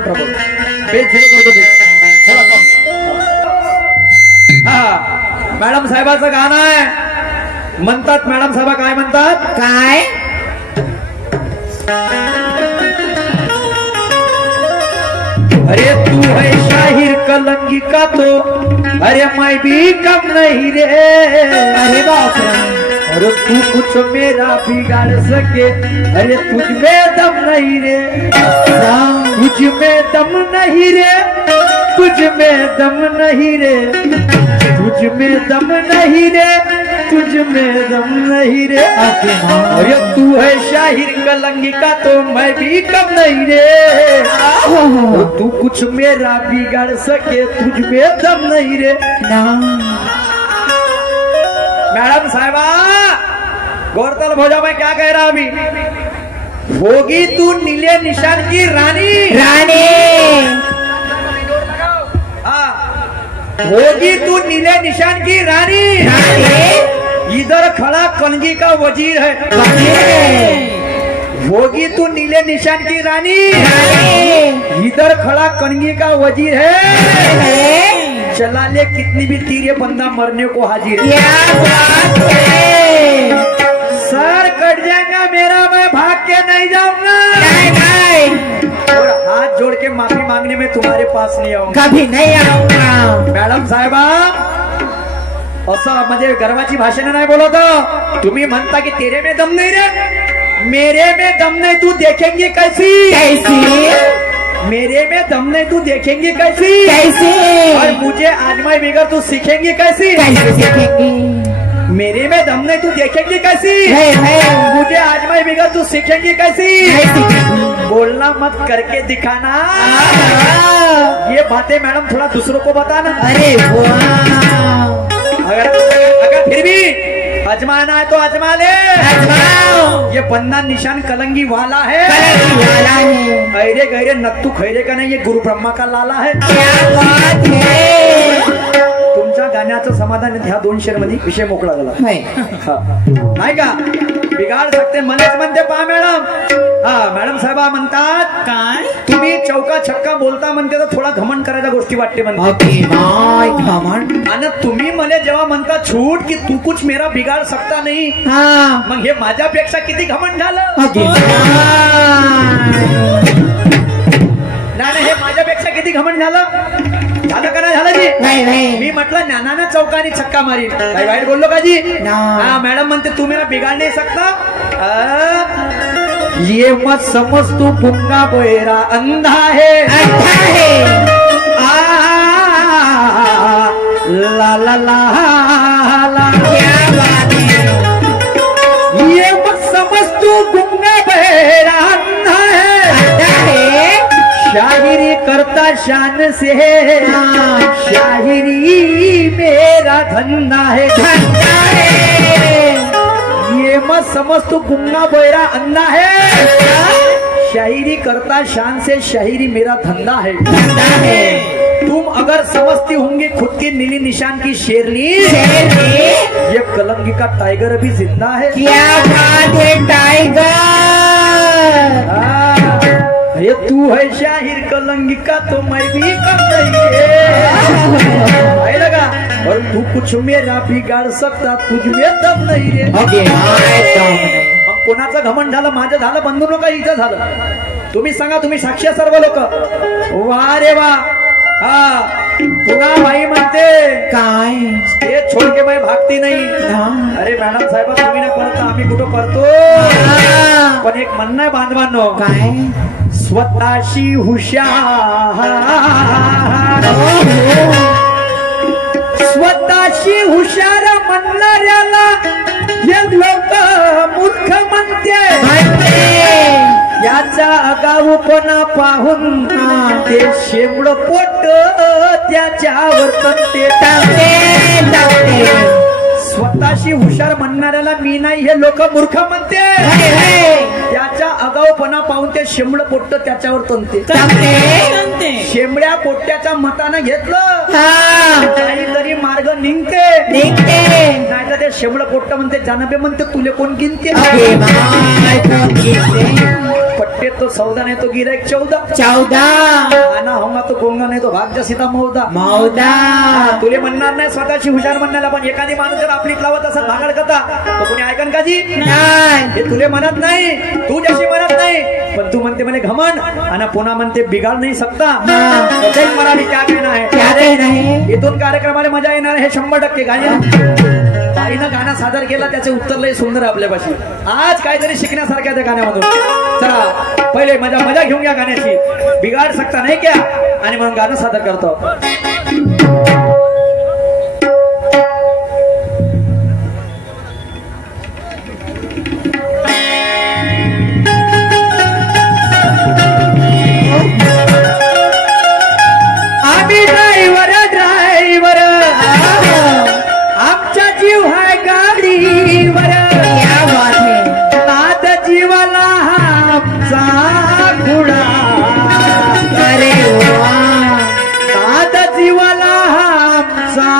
Not trouble page zero करतो थोडा कम. हा मॅडम साहेबाचं गाणं आहे. म्हणतात मॅडम साहेबा काय म्हणतात काय अरे तू है शाहिर कलंगी का तो अरे मैं भी कम नहीं रे. अरे बाप रे अरे तू कुछ मेरा बिगाड़ सके अरे तुझ में दम नहीं रे. तुझ में दम नहीं रे तुझ में दम नहीं रे तुझ में दम नहीं रे तुझ में दम नहीं रे. अरे तू है शाहिर कलंगी का तो मैं भी कम नहीं रे. तू कुछ मेरा बिगाड़ सके तुझ में दम नहीं रे. मैडम साहिबा गौरतलब हो जाओ मैं क्या कह रहा अभी. होगी तू नीले निशान की रानी रानी होगी तू नीले निशान की रानी. इधर खड़ा कलंगी का वजीर है. होगी तू नीले निशान की रानी. इधर खड़ा कलंगी का वजीर है. चला ले कितनी भी तीर ये बंदा मरने को हाजिर है. सर कट जाएगा मेरा मैं भाग के नहीं जाऊंगा. और हाथ जोड़ के माफी मांगने में तुम्हारे पास नहीं आऊंगा. कभी नहीं आऊंगा. मॅडम साहेबा असं म्हणजे गर्वाची भाषेने नाही बोलत. तुम्ही म्हणता की तेरे में दम नहीं रे मेरे में दम नहीं तू देखेंगे कैसी कैसी मेरे में दम नहीं तू देखेंगे कैसी कैसी और मुझे आजमाए बगैर तू सीखेंगे कैसी कैसे सीखेंगे. मेरे में दम नहीं तू देखेंगे कैसी मुझे आजमाए बगैर तू सीखेंगे कैसी. बोलना मत करके दिखाना. ये बातें मैडम थोड़ा दूसरों को बताना. अरे वाह अगर फिर भी अजमाना है तो अजमा ले. ये बंदा निशान कलंगी वाला है. गहरे गहरे नत्तू खैरे का नाही ये गुरु ब्रह्मा का लाला है. तुमच्या गाण्याचं समाधान ह्या 2 शेर मध्ये विषय मोकळा झाला नाही का. बिगाड सकते मनेच म्हणते पहा मॅडम. हा मॅडम साहेबा म्हणतात काय तुम्ही चौका छक्का बोलता म्हणते तर थोडा घमंड करायच्या गोष्टी वाटते म्हणते. आणि तुम्ही मला जेव्हा म्हणता छूट की तू कुछ मेरा बिगाड सकता नाही मग हे माझ्यापेक्षा किती घमंड झालं. नाही हे माझ्यापेक्षा किती घमंड झालं. झालं का नाही झालं जी. मी म्हटलं ज्ञानानं चौकानी छक्का मारीन. काही वाईट बोललो का जी. हा मॅडम म्हणते तू मेरा बिगाड़ नहीं सकता. ये मत समझ तू गुंगा बोएरा अंधा है ला ला ला ला. क्या बात है. ये मत समझ तू गुंगा बोएरा अंधा है. शायरी करता शान से शायरी मेरा धंधा है. ये मत समझ तू गुंगा बोयरा अंधा है. शायरी करता शान से शायरी मेरा धंधा है. तुम अगर समझती होंगे खुद की नीली निशान की शेरनी ये कलंगी का टाइगर अभी जिंदा है. क्या बात है टाइगर. ये तू है शाहिर कलंगी का तो मैं भी कम नहीं लगा. और तू कुछ मेरा बिगाड़ सकता तुझ में दम नहीं रे. मग कोणाचं घमंड झालं माझं झालं बंधू नका हिचं झालं. तुम्ही सांगा तुम्ही साक्षी सर्व लोक. वा रे वा. हा पुन्हा बाई म्हणते काय हे छोड के बाई भागती नाही. अरे मॅडम साहेब तुम्ही ना करता आम्ही कुठं करतो. पण एक म्हणणं आहे बांधवांनो काय स्वतःशी हुशार स्वतःशी हुशार म्हणणाऱ्याला हे लोक मूर्ख म्हणते. याचा आगाऊपणा पाहून ते शेंबड पोट त्याच्यावर तंते टाकते. स्वतःशी हुशार म्हणणाऱ्याला मी नाही हे लोक मूर्ख म्हणते. त्याच्या आगाऊ पणा पाहून ते शेंबड पोट्ट त्याच्यावर तंते. सांगते. शेंबड्या पोट्ट्याच्या मतानं घेतलं हा. काहीतरी मार्ग निघते. नाही तर ते शेंबड पोट्ट म्हणते जानबे म्हणते तुले कोण गिनते. अरे बाय, कोण गिनते? पट्टे तो 14 नाही तो गिराईक 14. 14. आना होंगा तो गोंगा नाही तो भाग्य सीता मौदा. तुले म्हणणार नाही स्वतःची हुशार म्हणण्याला, पण एखादी माणूस जर आपली लावत असत भागड कथा तो कोणी ऐकन का जी. हे तुले म्हणत नाही, तू जशी म्हणत नाही, पण तू म्हणते म्हणे घमंड आणि पुन्हा म्हणते बिगाड नाही सकता. मराठी क्या कहना है. इथून कार्यक्रमाला मजा येणार हे 100% गाण्या ताईनं गाणं सादर केला त्याचे उत्तर लय सुंदर आपल्यापाशी. आज काहीतरी शिकण्यासारख्या त्या गाण्यामधून. चला पहिले मजा घेऊन घ्या गाण्याची. बिगाड सकता नाही क्या आणि म्हणून गाणं सादर करतो. आम्ही ड्रायव्हर आमचा जीव आहे गाडीवर. नाद जीवाला आमचा घोडा. अरे वा. नाद जीवाला आमचा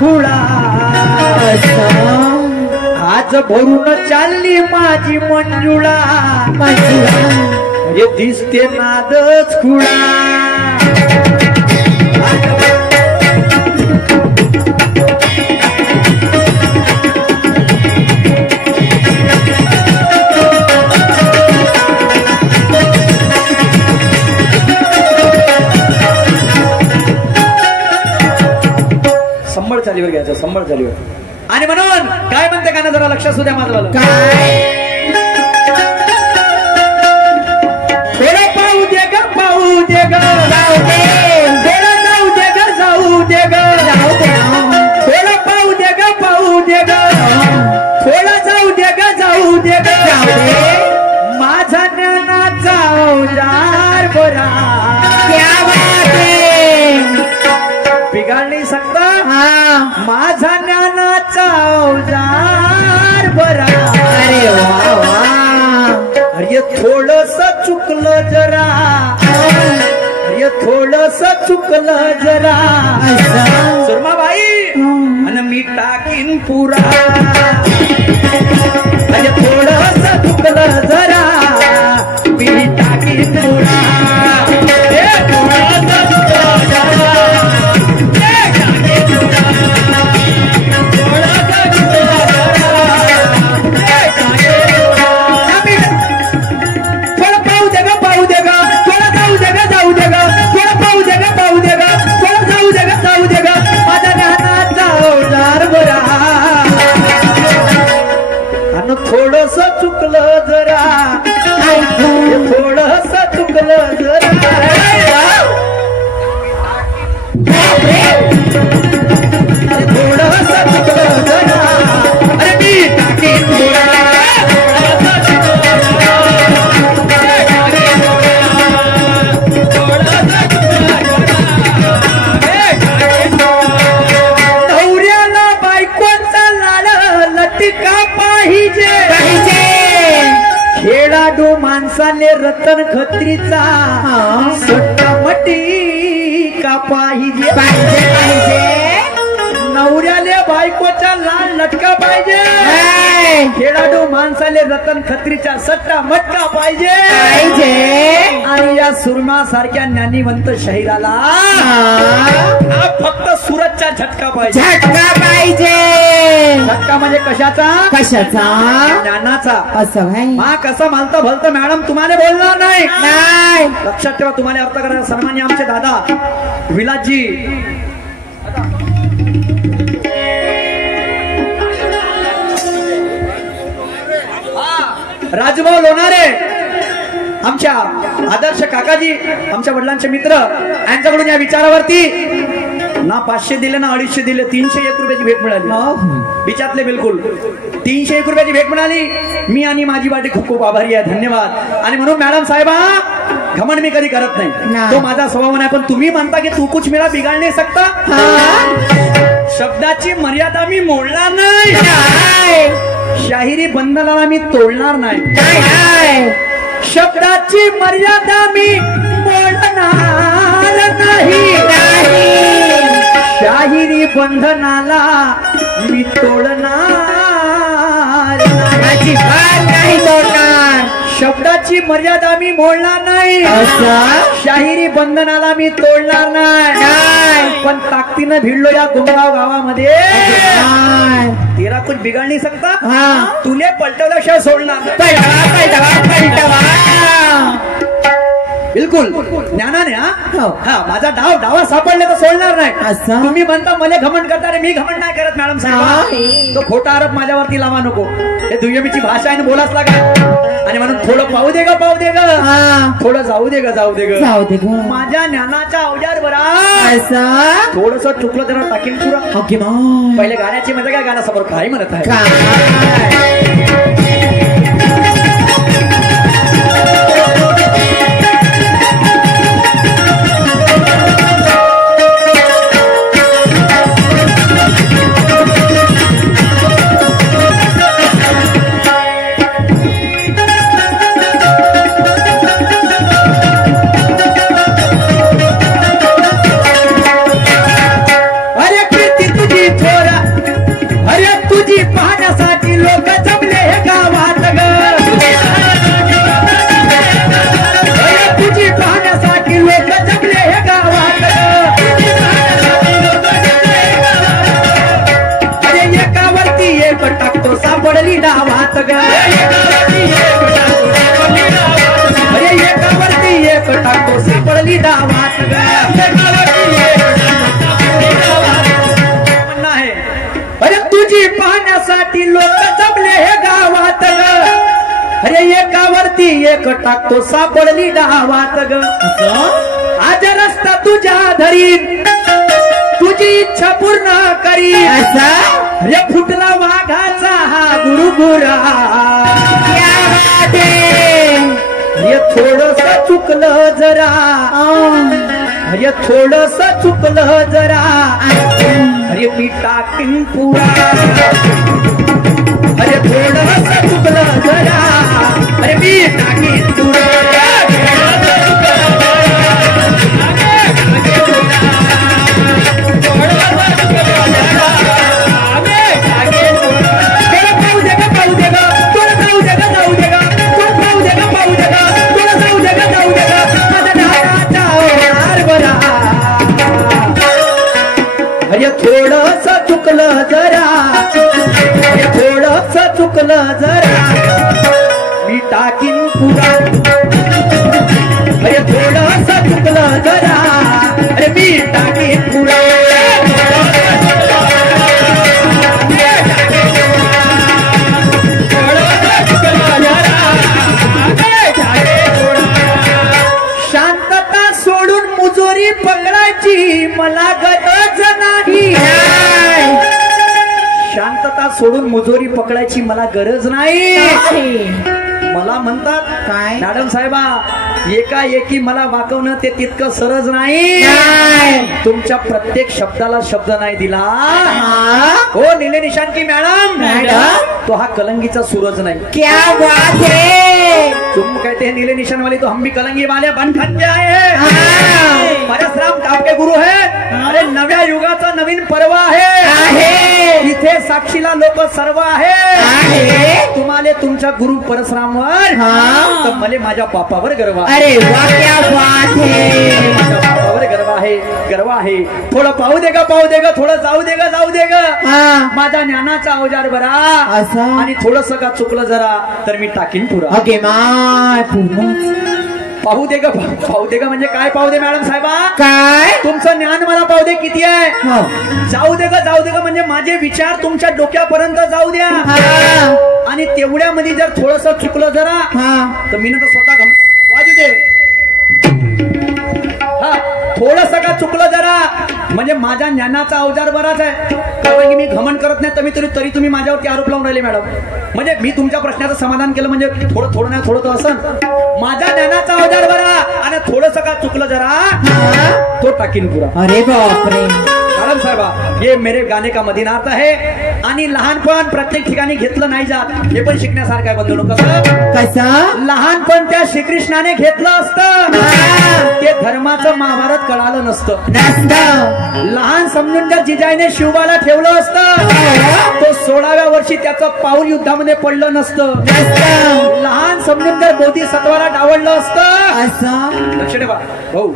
घोडा. आज भरून चालली माझी मंजुळा. हे दिसते नादच खुळा. संबळ चालीवर घ्यायचं, संबळ चालीवर. आणि म्हणून काय म्हणते गाणं जरा लक्ष असू द्या माझं. थोडं पाहू दे ग, पाहू दे ग, जाऊ दे. थोडं जाऊ दे ग, जाऊ दे ग, जाऊ दे. थोडं पाहू दे ग, पाहू दे ग. थोडं जाऊ दे ग, जाऊ दे ग, जाऊ दे. माझा ज्ञानाचा औजार बरा. क्या बात है. बिगाड नाही सकता. माझा ज्ञानाचा औजार बरा. अरे वा वा. अरे थोडस चुकलं जरा. अरे थोडस चुकलं जरा. सुरमाबाई आणि मी टाकीन पुरा. अरे थोडस चुकलं जरा मी टाकीन पुरा. थोडस चुकलं जरा. थोडस चुकलं जरा. थोडस चुकलं जरा. अरे मी टाकीन पुरा. नवऱ्याला बायकोचा लाड लटिका पाहिजे. खेळाडू माणसाले रतन खत्रीचा सट्टामटी का पाहिजे. नवऱ्याले बायकोचा लाल लटका पाहिजे. खेळाडू माणसाले रतन खत्रीचा सट्टा मटका पाहिजे. आणि या सुरमा सारख्या ज्ञानीवंत शहिराला फक्त सुरतचा झटका पाहिजे. झटका म्हणजे कशाचा. ज्ञानाचा. असं आहे. हा कसं मालतं भलतं मॅडम तुम्हाला बोलणार नाही. लक्षात ठेवा. तुम्हाला अर्थ करायला सन्मान्य आमचे दादा विलासजी राजभाऊ लोणारे आमच्या आदर्श काकाजी आमच्या वडिलांचे मित्र यांच्याकडून या विचारावरती ना 500 दिले ना 250 दिले 301 रुपयाची भेट मिळाली. विचारले बिलकुल 301 रुपयाची भेट मिळाली. मी आणि माझी वाटी खूप खूप आभारी आहे. धन्यवाद. आणि म्हणून मॅडम साहेबा घमंड मी कधी करत नाही. तो माझा स्वभाव नाही. पण तुम्ही म्हणता की तू कुछ मेरा बिगाड नाही सकता. शब्दाची मर्यादा मी मोडणार नाही. शाहिरी बंधनाला मी तोडणार नाही. शब्दाची मर्यादा मी मोडणार नाही, शाहिरी बंधनाला मी तोडणार नाही तोडणार. शब्दाची मर्यादा मी मोडणार नाही, शाहिरी बंधनाला मी तोडणार नाही. पण ताकदीनं भिडलो या गुंगाव गावामध्ये, तेरा कुछ बिघड नाही सकता. तुले पलटवल्याशिवाय सोडणार बिलकुल ज्ञानाने. हा माझा डावा सापडले तर सोडणार नाही. तुम्ही म्हणता मला घमंड करता रे, मी घमंड नाही करत मॅडम साहेब. तो खोटा आरोप माझ्यावरती लावा नको. हे दुय्यमीची भाषा आहे, बोलाच लागा. आणि म्हणून थोडं पाहू दे ग, थोडं जाऊ दे ग. माझ्या ज्ञानाच्या अवजार बरा थोडस चुकलं त्यांना टाकीन पुरा. पहिले गाण्याची म्हणजे काय, गाण्यासमोर काय म्हणत आहे. पाहण्यासाठी लोक जमले हे गावात ग, तुझी पाहण्यासाठी लोक जमले हे गावात ग. अरे एकावरती एक टाकतो सापडली डावात ग, अरे एकावरती एक टाकतो सापडली डावात ग. अरे तुझी पाहण्यासाठी लोक जमले हे गावात ग, अरे एकावरती एक टाकतो सापडली डावात ग. आज रस्ता तुझ्या धरीन, तुझी इच्छा पूर्ण करी. अरे फुटला वाघाचा हा गुरुगुरा, हे थोडस चुकलं जरा, अरे थोडस चुकलं जरा. अरे मी टाकीन पुरा, अरे थोडस चुकलं जरा, अरे मी टाकीन पुरा. थोडस चुकलं जरा, थोडस चुकलं जरा, मी टाकीन पुरा. अरे थोडस चुकलं जरा, अरे मी टाकीन पुरा. शांतता सोडून मुजोरी पकडायची मला गरज नाही, शांतता सोडून मुजोरी पकडायची मला गरज नाही. मला म्हणतात काय मॅडम साहेबा, एकाएकी मला वाकवणं ते तितकं सरळ नाही. तुमच्या प्रत्येक शब्दाला शब्द नाही दिला हो नीले निशान की मॅडम, तो हा कलंगीचा सूरज नाही. क्या बात है, तुम कहते हैं नीले निशान वाले, तो हम भी कलंगी वाले बनखंडे आहे. परशुराम आपके गुरु है. अरे नव्या युगाचा नवीन पर्व आहे, इथे साक्षीला लोक सर्व आहे. तुम्हाला तुमच्या गुरु परशुरामवर तर मला माझ्या बापावर गर्व आहे. अरे वाह क्या बात है, माझ्या बापावर गर्व आहे. थोडं पाहू दे ग, थोडं जाऊ दे ग. माझा ज्ञानाचा अवजार बरा, आणि थोडस का चुकलं जरा तर मी टाकीन पुरा. पाहू दे ग म्हणजे काय पाहू दे मॅडम साहेबा, काय तुमचं ज्ञान मला पाहू दे किती आहे. जाऊ दे ग म्हणजे माझे विचार तुमच्या डोक्यापर्यंत जाऊ द्या. आणि तेवढ्यामध्ये जर थोडस चुकलं जरा तर मी ना तर स्वतः वाजू दे. हा थोडस का चुकलं जरा म्हणजे माझ्या ज्ञानाचा अवजार बराच आहे. कारण की मी घमंड करत नाही, तरी तुम्ही माझ्यावरती आरोप लावून राहिले मॅडम. म्हणजे मी तुमच्या प्रश्नाचं समाधान केलं म्हणजे थोडं नाही थोडं तो असं. माझ्या ज्ञानाचा अवजार बरा आणि थोडस का चुकलं जरा तो टाकीन पुरा. अरे बापरे मॅडम साहबा, ये मेरे गाने का मदीनार्थ है. आणि लहानपण प्रत्येक ठिकाणी घेतलं नाही जात, हे पण शिकण्यासारखं आहे बंधू. कसं कसं लहानपण त्या श्रीकृष्णाने घेतलं असतं, ते धर्माचं महाभारत कळालं नसतं. लहान समजून त्या जिजाईने शिवबाला ठेवलं असतं, तो 16व्या वर्षी त्याचं पाऊल युद्धामध्ये पडलं नसतं. लहान समजून त्या बोधिसत्वाला डावललं असतं, लक्ष ठेवा भाऊ,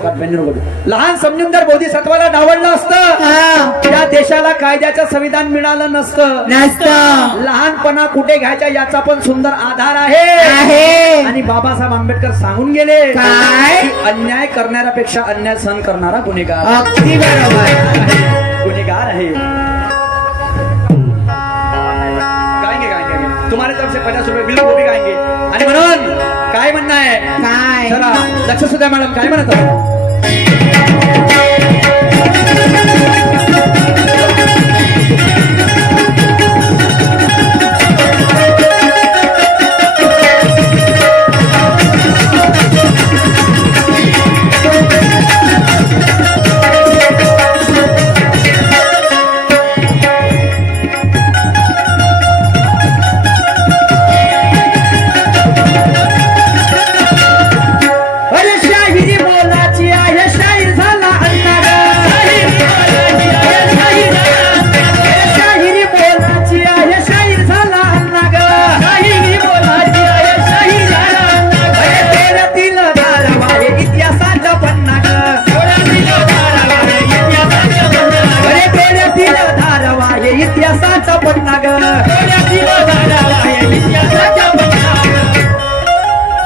लहान समजून जर बोधिसत्वाला डावललं असतं, त्या देशाला कायद्याचं संविधान मिळालं नसतं. लहानपणा कुठे घ्यायचा याचा पण सुंदर आधार आहे. आणि बाबासाहेब आंबेडकर सांगून गेले काय? अन्याय करणाऱ्यापेक्षा अन्याय सहन करणारा गुन्हेगार अगदी बरोबर, गुन्हेगार आहे. गाएंगे तुम्हारे तरफ से 50 रुपये बिल वो भी गाएंगे. आणि म्हणून काय म्हणणं आहे काय जरा लक्ष सुद्धा मॅडम काय म्हणत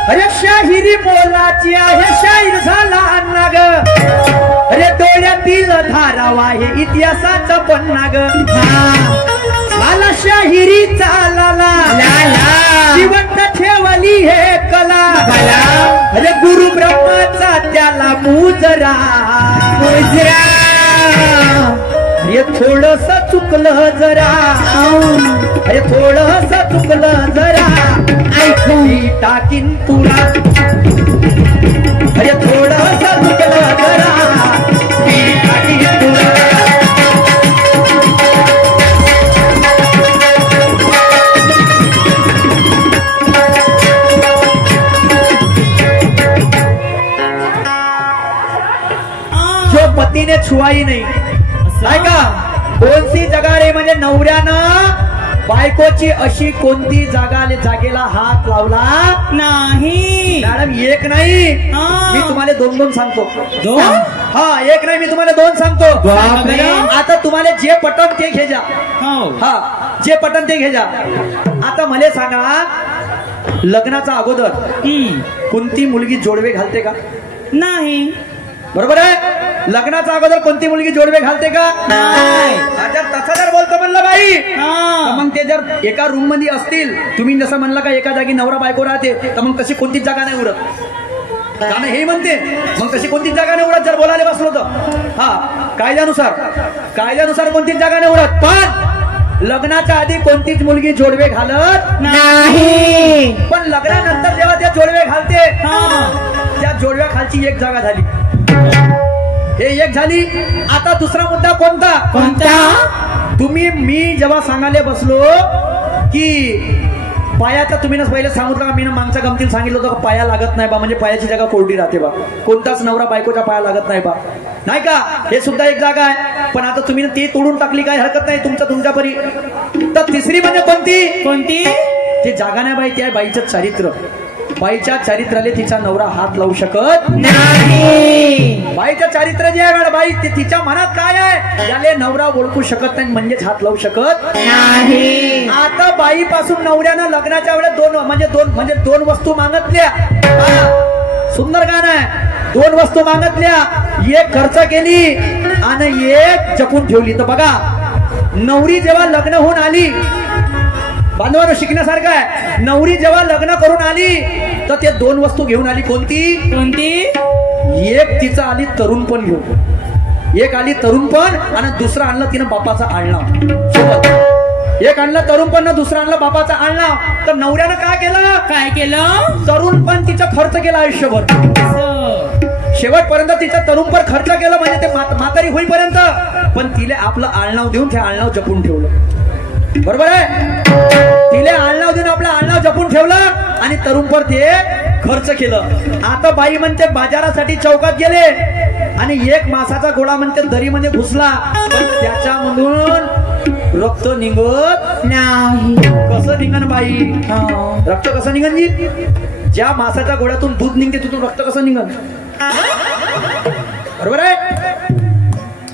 अरे शाहिरी मोलाची आहे शाहीर झाला अन्ना ग. अरे डोळ्यातील धारावा हे इतिहासाचा पन्ना ग. मला शाहिरीचा लाला जिवंत ठेवली हे कला. अरे गुरु ब्रह्माचा त्याला मुजरा मुजरा. हे थोडस चुकलं जरा, अरे थोडस चुकलं जरा ऐकून टाकीन तुला. अरे थोडस चुकलं जरा टाकीन तुला. जो पतीने छुआई नाही नाही का, कोणती जागा रे म्हणजे नवऱ्यानं बायकोची अशी कोणती जागेला हात लावला नाही. मॅडम एक नाही, मी तुम्हाला दोन दोन सांगतो. हा एक नाही, मी तुम्हाला दोन सांगतो. आता तुम्हाला जे पटन ते घे जा. हा जे पटन ते घे जा. आता मला सांगा, लग्नाचा अगोदर कोणती मुलगी जोडवे घालते का? नाही. बरोबर आहे. लग्नाचा अगोदर कोणती मुलगी जोडवे घालते का? नाही. तसं जर बोलतो म्हणलं बाई, मग ते जर एका रूम मध्ये असतील, तुम्ही जसं म्हणलं का एका जागी नवरा बायको राहते, तर मग तशी कोणतीच जागा नाही उरत. गाणं हे म्हणते, मग तशी कोणतीच जागा नाही उरत जर बोलायला बसलो तर. हा कायद्यानुसार कोणतीच जागा नाही उरत. पण लग्नाच्या आधी कोणतीच मुलगी जोडवे घालत नाही. पण लग्नानंतर जेव्हा त्या जोडवे घालते, त्या जोडव्या खालची एक जागा झाली, हे एक झाली. आता दुसरा मुद्दा कोणता कोणता? तुम्ही मी जेव्हा सांगायला बसलो की पायाचा, तुम्ही पहिले सांगितलं का, मी मागच्या गमतीला सांगितलं होतं पाया लागत नाही बा, म्हणजे पायाची जागा कोरडी राहते बा. कोणताच नवरा बायकोच्या पाया लागत नाही बा, नाही का. हे सुद्धा एक जागा आहे. पण आता तुम्ही ती तोडून टाकली, काय हरकत नाही तुमच्या परी. तर तिसरी म्हणजे कोणती? ती जागा नाही बाई, ती आहे बाईचं चारित्र्य. बाईच्या चारित्र्याला तिचा नवरा हात लावू शकत नाही. बाईचं चारित्र्य जे आहे बाई, तिच्या मनात काय आहे याले नवरा ओळखू शकत नाही, म्हणजेच हात लावू शकत नाही. आता बाईपासून नवऱ्यानं लग्नाच्या वेळेस दोन वस्तू मागितल्या. सुंदर गाणं आहे. 2 वस्तू मागितल्या, एक खर्च केली आणि एक जपून ठेवली. तर बघा, नवरी जेव्हा लग्न होऊन आली, बांधवांनो शिकण्यासारखं आहे, नवरी जेव्हा लग्न करून आली तर ते 2 वस्तू घेऊन आली. कोणती? एक तिचं आली तरुणपण घेऊन, एक आली तरुणपण आणि दुसरं आणलं तिनं बापाचा आळणा सोबत. एक आणलं तरुणपण, दुसरं आणलं बापाचा आळणा. तर नवऱ्यानं काय केलं? तरुणपण तिचं खर्च केला आयुष्यभर, शेवटपर्यंत तिचं तरुणपण खर्च केलं, म्हणजे ते म्हातारी होईपर्यंत. पण तिला आपलं आळणाव देऊन ते आळणाव जपून ठेवलं. बरोबर आहे. तिले आळनाव देऊन आपला आळनाव जपून ठेवलं आणि तरुण पर ते खर्च केलं. आता बाई म्हणते बाजारासाठी चौकात गेले आणि एक मासाचा गोळा म्हणते दरीमध्ये घुसला, पण त्याच्यामधून रक्त निघत नाही. कसं निघन बाई? रक्त कसं निघन जी? ज्या मासाच्या गोळ्यातून दूध निघते तिथून रक्त कसं निघन? बरोबर आहे.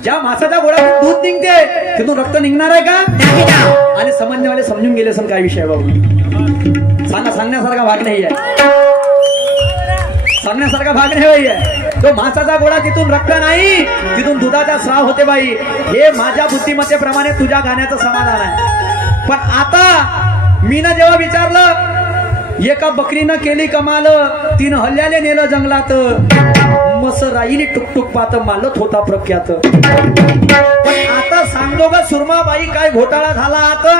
ज्या मासाच्या गोळ्यातून दूध निघते तिथून रक्त निघणार आहे का? नाही ना. आणि समजण्यावाले समजून गेले असेल काय विषय बाबू. सांगण्यासारखा भाग नाही आहे, सांगण्यासारखा भाग नाही आहे. तो मासाचा गोळा तिथून रक्त नाही, तिथून दुधाचा स्राव होते बाई. हे माझ्या बुद्धिमत्तेप्रमाणे तुझ्या गाण्याचं समाधान आहे. पण आता मीनं जेव्हा विचारलं, एका बकरीनं केली कमाल, 3 हल्ल्याले नेलं जंगलात, मस राहिली टुकटुक पात मालत होता प्रख्यात. पण आता सांगतो ग सुरमाबाई काय घोटाळा झाला आता.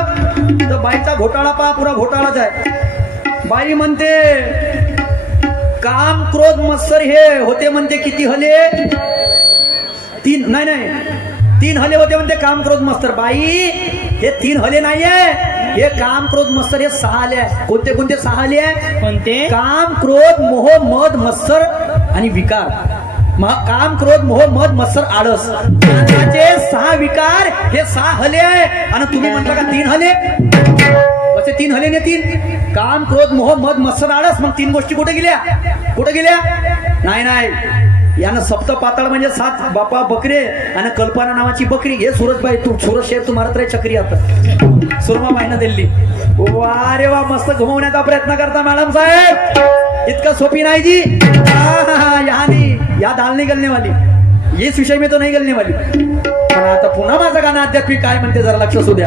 तर बाईचा घोटाळा पहा, पुरा घोटाळाच आहे. बाई म्हणते काम क्रोध मत्सर हे होते म्हणते किती हले? 3 हले होते म्हणते काम क्रोध मत्सर. बाई हे 3 हले नाहीये, हे काम क्रोध मत्सर हे 6 हले आहे. कोणते कोणते 6 हले आहे? कोणते? काम क्रोध मोह मद मत्सर आणि विकार. काम क्रोध मोह मद मत्सर आळस, माणसाचे 6 विकार हे 6 हले आहे. आणि तुम्ही म्हणता का 3 हले? कसे 3 हले ने 3? काम क्रोध मोह मद मत्सर आळस. मग 3 गोष्टी कुठे गेल्या? कुठे गेल्या? नाही. यानं सप्त पाताळ म्हणजे 7 बापा बकरे आणि कल्पना नावाची बकरी. हे सूरजबाई तू सूरज शेर तू मारत रे चक्री. आता सुरमाबाईनं दिल्ली. वा रे वा, मस्त घुमवण्याचा प्रयत्न करता मॅडम साहेब. इतका सोपी नाही जी. या दाल नाही गलने वाली, इस विषय में तो नहीं गलने वाली. पण आता पुन्हा माझं गाणं आध्यात्मिक काय म्हणते जरा लक्ष असू द्या.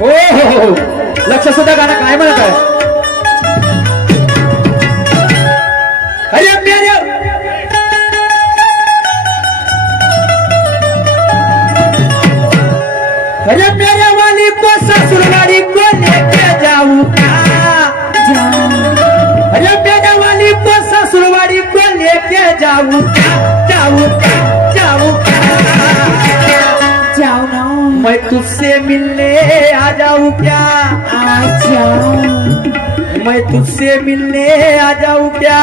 हो लक्ष सुद्धा गाणं काय म्हणत आहे? अरे मेरे वाली को ससुरवाड़ी को लेके जाऊं क्या? अरे मेरे वाली को ससुरवाड़ी को लेके जाऊं क्या? जाऊं ना. मैं तुझसे मिलने आ जाऊं क्या? आ जाऊं. मैं तुझसे मिलने आ जाऊं क्या?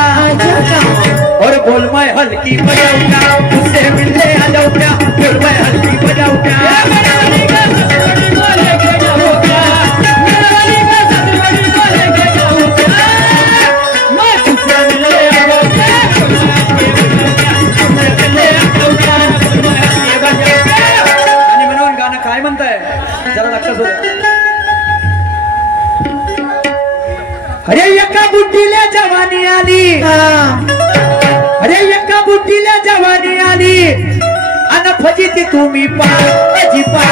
और बोल मैं हल्की बजाऊंगा, तुझसे मिलने आ जाऊं क्या? बोल मैं हल्की बजाऊं क्या? काय म्हणताय जरा लक्षात होतं. अरे एका बुट्टीला जवानी आली, अरे एका बुट्टीला जवानी आली, अन फजिती तुम्ही अजिपा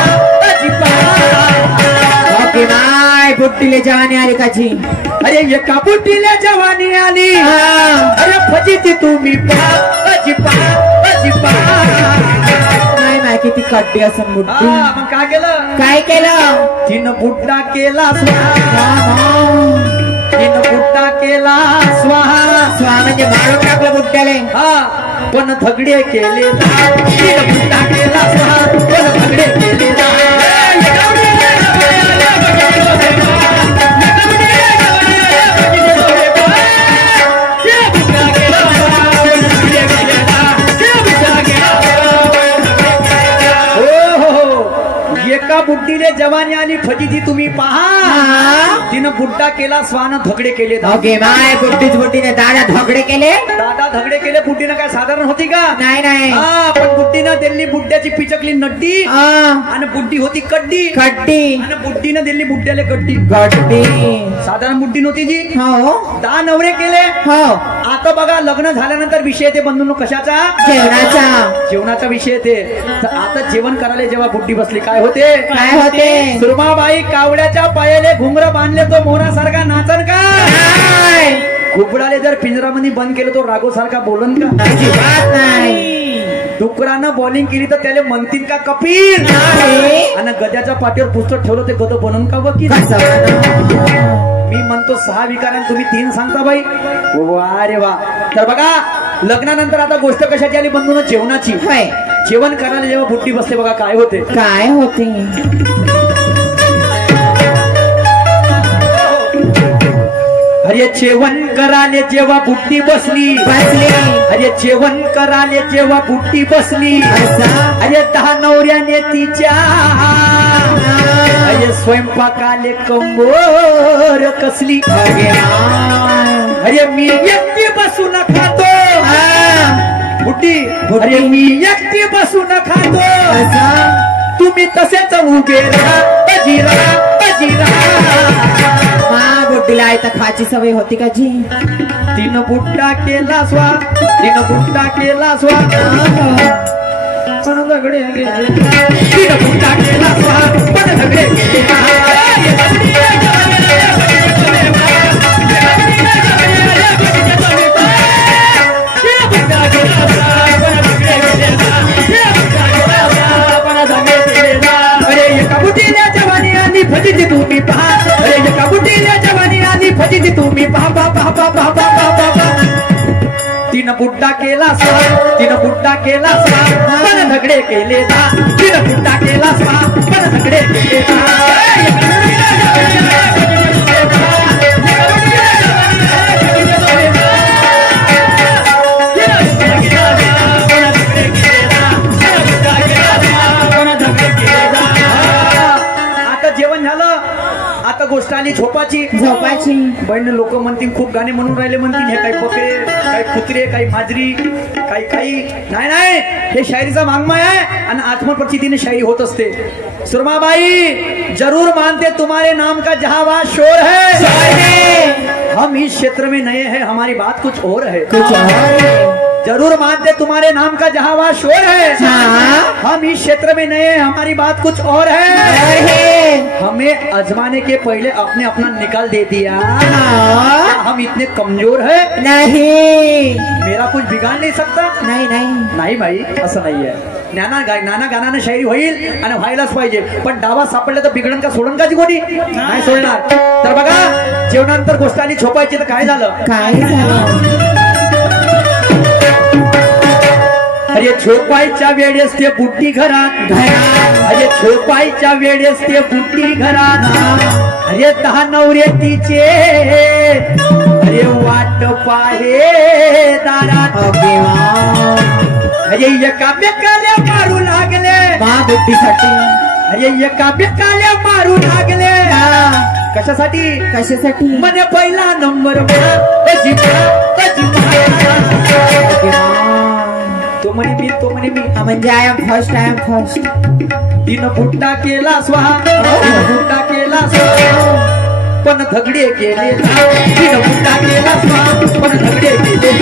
नाही. बुट्टीले जवानी आली काची. अरे एका बुट्टीला जवानी आली, अरे फजिती तुम्ही अजिपा नाही. माय किती कट्टी असं बुट्टी. मग काय केलं? काय केलं? तिनं बुट्टा केला स्वाहा, तिनं बुट्टा केला स्वाहा म्हणजे मारून टाकलं बुट्ट्याले. पण धगडे केले तिनं बुट्टा केला स्वाहा, पण धगडे केले एका बुड्डीले जवानी आली फजिती तुम्ही पहा, तिनं बुड्डा केला स्वानं धगडे केले. माय बुट्टीने दादा धगडे केले. दादा धगडे केले. बुड्डीनं काय साधारण होती का? नाही. पण बुड्डीनं दिल्ली बुड्ड्याची पिचकली नड्डी आणि बुड्डी होती कड्डी आणि बुड्डीनं दिल्ली बुड्ड्याले गड्डी. साधारण बुड्डी नव्हती जी. 10 नवरे केले. आता बघा लग्न झाल्यानंतर विषय ते बंधू कशाचा? जेवणाचा विषय ते. आता जेवण करायला जेव्हा बुड्डी बसली काय होते? सुरमाबाई कावड्याच्या पायाले घुंगर बांधले तो मोरासारखा नाचन का? घुबडाले जर पिंजरामध्ये बंद केलं तो रागो सारखा बोलन का? अजिबात नाही. डुकरानं बॉलिंग केली तर त्याला म्हणतील का कपिल, आणि गद्याच्या पाठीवर पुस्तक ठेवलं ते गद बनून का वकील. मी म्हणतो 6 विकारांना तुम्ही 3 सांगता बाई. वा रे वा. तर बघा लग्नानंतर आता गोष्ट कशाची आली बंधून, जेवणाची. जेवण करायला जेव्हा बुट्टी बसते बघा काय होते. काय होते. अरे जेवण कराले जेव्हा बुट्टी बसली, अरे जेवण कराले जेव्हा बुट्टी बसली, अरे 10 नवऱ्याने तिच्या, अरे स्वयंपाकाले कंबोर कसली. अरे मी एकटी बसून खातो बुट्टी, अरे मी एकटी बसून खातो, तुम्ही तसेच उभे राहा बजीरा बजीरा. बुट्टीला आहे तर खाची सवय होती का जी. 3 बुट्टा केला स्वा, 3 बुट्टा केला स्वा, पण दगडे गेले. 3 बुट्टा केला स्वा, पण दगडे अरे एका बुटीला जवानी आली फजिती तुम्ही पहा, अरे एका बुटीला जवानी आली फजिती तुम्ही पहा पहा पहा पहा पहा पहा. 3 बुट्टा केला स्वा, 3 बुट्टा केला स्वा, पण झगडे केले दा. 3 बुट्टा केला स्वा, पण झगडे केले दा. आता गोष्ट आली झोपाची. बहिण लोक म्हणतील खूप गाणे म्हणून राहिले, म्हणतील हे काही पकरे, काही कुत्रे, काही माजरी, काही नाही नाही, हे शायरीचा मागमा आहे आणि आत्मप्रचितीने शायरी होत असते. सुरमाबाई जरूर मानते तुम्हारे नाम का जहां वहां शोर है, हम इस क्षेत्र में नए हैं, हमारी बात कुछ और है. जरूर मानते तुम्हारे नाम का जहां वहां शोर है, हम इस क्षेत्र में नए हैं, हमारी बात कुछ और है. हमें आजमाने के पहले आपने अपना निकाल दे दिया. हम इतने कमजोर है नहीं, मेरा कुछ बिगाड़ नहीं सकता. नाही नाही नाही भाई असं नाहीये. नाना गाण्यानं शायरी होईल आणि व्हायलाच पाहिजे, पण डावा सापडला तर बिघडण का सोडण का ती कोणी नाही सोडणार. तर बघा जेवणानंतर गोष्ट आली झोपायची तर काय झालं. अरे झोपायच्या वेळेस ते बुट्टी घरात, अरे झोपायच्या वेळेस ते बुट्टी घरात, अरे 10 नवरे तिचे, अरे वाट पाहे दारात. अरे एका बेकाल्या मारू लागले बुट्टीसाठी, अरे एका बेकाल्या मारू लागले. कशासाठी म्हणे पहिला नंबर तो म्हणे मी म्हणजे आय एम फर्स्ट. 3 बुट्टा केला स्वाहा, 3 बुट्टा केला स्वाहा, पण झगडे केले. 3 बुट्टा केला स्वाहा, पण झगडे केले.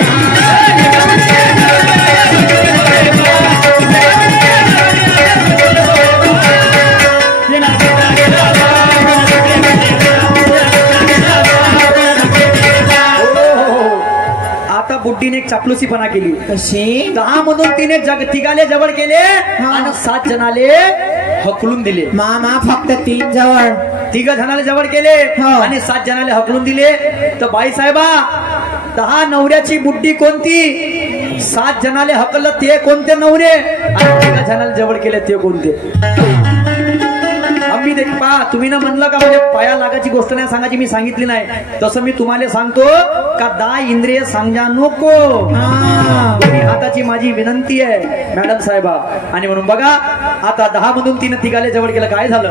आता बुड्डीने एक चापलुसीपणा केली. कशी. 10 मधून तिने तिघाले जवळ केले आणि 7 जणाले हकलून दिले. मामा फक्त 3 जवळ, 3 जणाले जवळ केले आणि 7 जणाले हकलून दिले. तर बाई साहेबा 10 नवऱ्याची बुड्डी कोणती, 7 जणाले हकललं ते कोणते नवरे, आणि 3 जणाले जवळ केले ते कोणते. आम्ही देख पा तुम्ही ना म्हणलं का म्हणजे पाया लागायची गोष्ट नाही सांगायची, मी सांगितली नाही. तसं मी तुम्हाला सांगतो का 10 इंद्रिय सांगा नको. हाताची माझी विनंती आहे मॅडम साहेबा. आणि म्हणून बघा आता 10 मधून 3 तिघाले जवळ गेलं. काय झालं.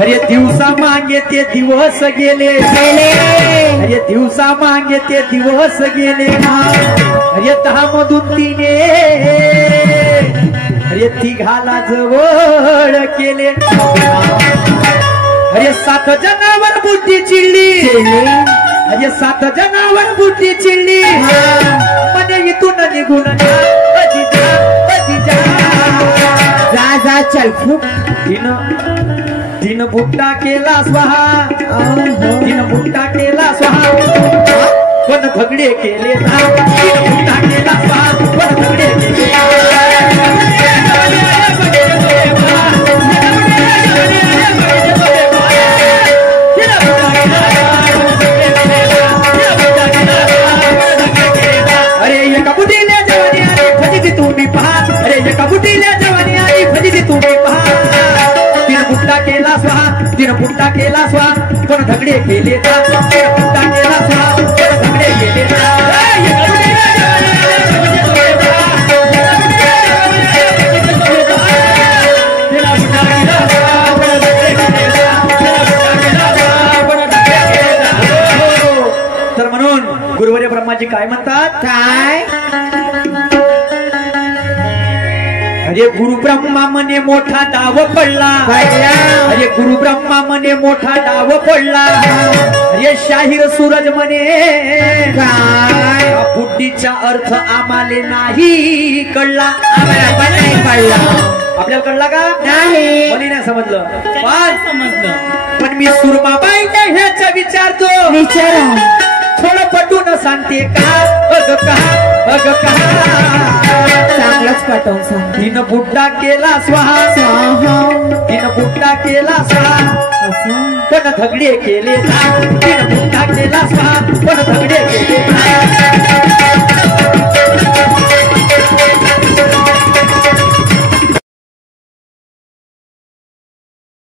अरे दिवसा मागे ते दिवस गेले, अरे दिवसा मागे ते दिवस गेले. अरे 10 मधून 3 अरे तिघाला जवळ केले. अरे 7 जणांवर बुद्धी चिडली, अरे 7 जणांवर बुद्धी चिडली. म्हणजे इथून निघून जा चल फुट. 3 बुट्टा केला स्वाहा, 3 बुट्टा केला स्वाहा, पण झगडे केले तीन फुटा केला स्वाहा पण झगडे केले अरे एका बुटीला जवानी आली फजिती तुम्ही पहा अरे एका बुटीला जवानी आली फजिती तुम्ही पहा तीन फुटा केला स्वाहा तीन फुटा केला स्वाहा पण झगडे केले तीन फुटा केला स्वाहा पण झगडे केले तर म्हणून गुरुवर्य ब्रह्माजी काय म्हणतात काय अरे गुरु ब्रह्मा म्हणे मोठा डाव पडला अरे गुरु ब्रह्मा म्हणे मोठा डाव पडला अरे शाहीर सूरज म्हणे काय बुद्धीचा अर्थ आम्हाले नाही कळला आम्हाला पण नाही कळलं आपल्याला कळला का नाही कोणी नाही समजलं पण समजलं पण मी सुरमाबाई ह्याचा विचारतो विचारा थोडं पटून सांगते का अग का चांगलंच पटवून सांग तीन बुड्डा केला स्वाहा तीन बुड्डा केला स्वाहा पण झगडे केले तीन बुड्डा केला स्वाहा पण झगडे केले